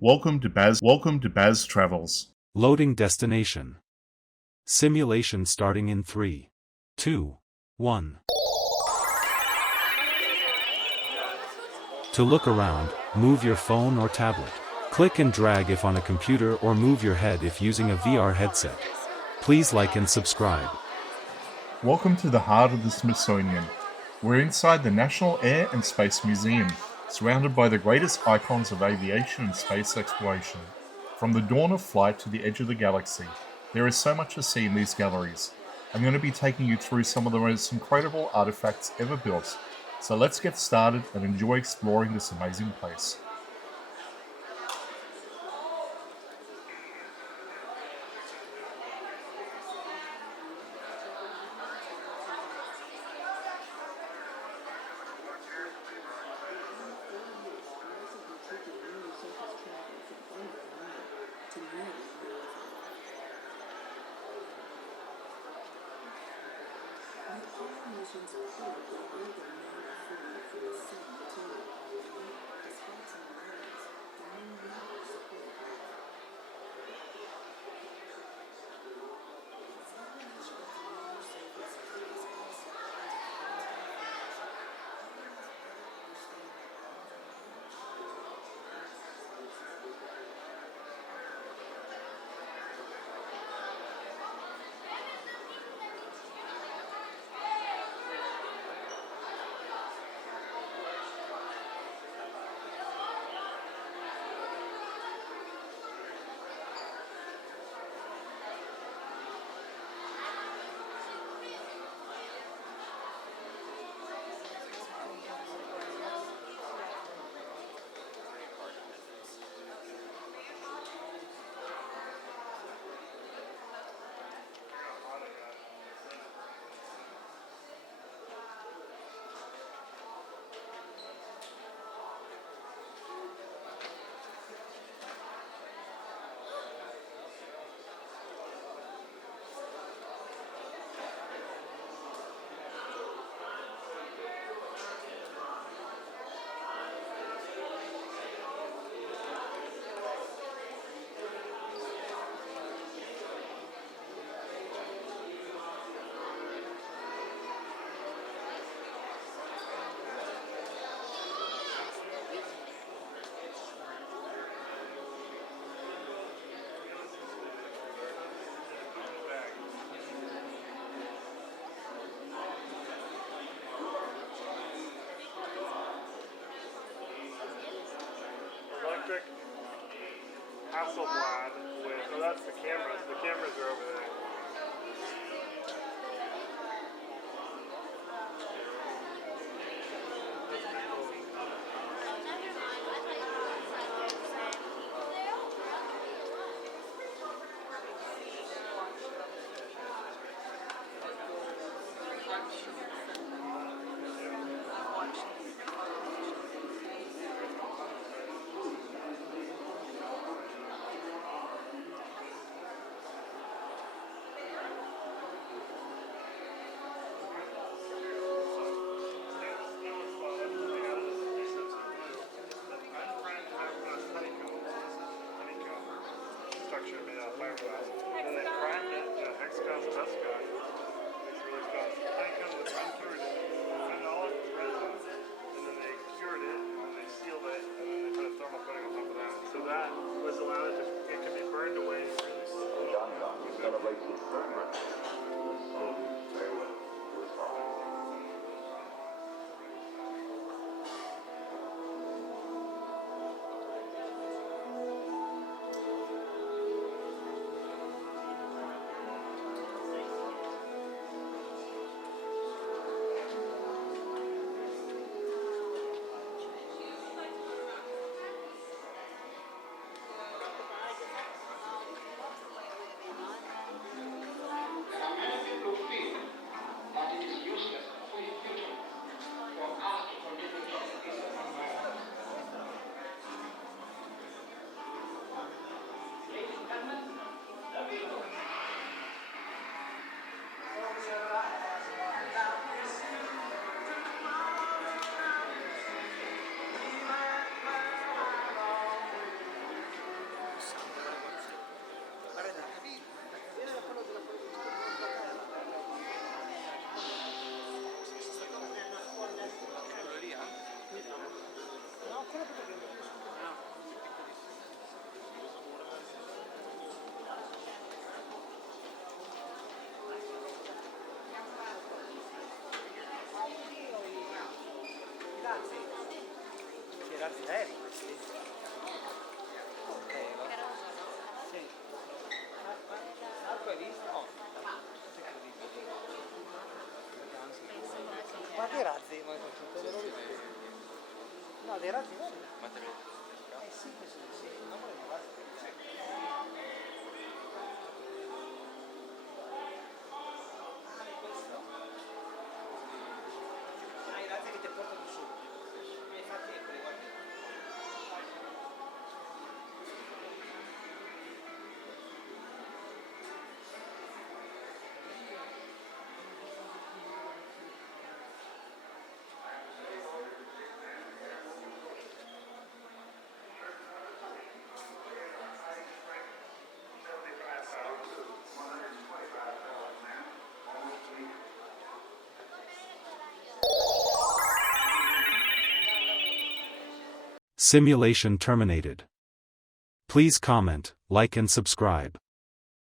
Welcome to Baz Travels. Loading destination. Simulation starting in 3, 2, 1. To look around, move your phone or tablet. Click and drag if on a computer or move your head if using a VR headset. Please like and subscribe. Welcome to the heart of the Smithsonian. We're inside the National Air and Space Museum, surrounded by the greatest icons of aviation and space exploration. From the dawn of flight to the edge of the galaxy, there is so much to see in these galleries. I'm going to be taking you through some of the most incredible artifacts ever built. So let's get started and enjoy exploring this amazing place. Paso with, oh, that's the cameras. The cameras are over there. Structure made out of fiberglass. And they primed it, hexagons, vesicons. It's really fast. Honeycomb, the prime cured it. Phenolic resin. And then they cured it, and they sealed it, and then they put a thermal coating on top of that. So that was allowed it could be burned away really slowly. dei razzi, ma no, dei razzi no. Sì, sì, non volevo razzi. I razzi che ti portano su. Infatti ecco le guardi. Simulation terminated. Please comment, like and subscribe.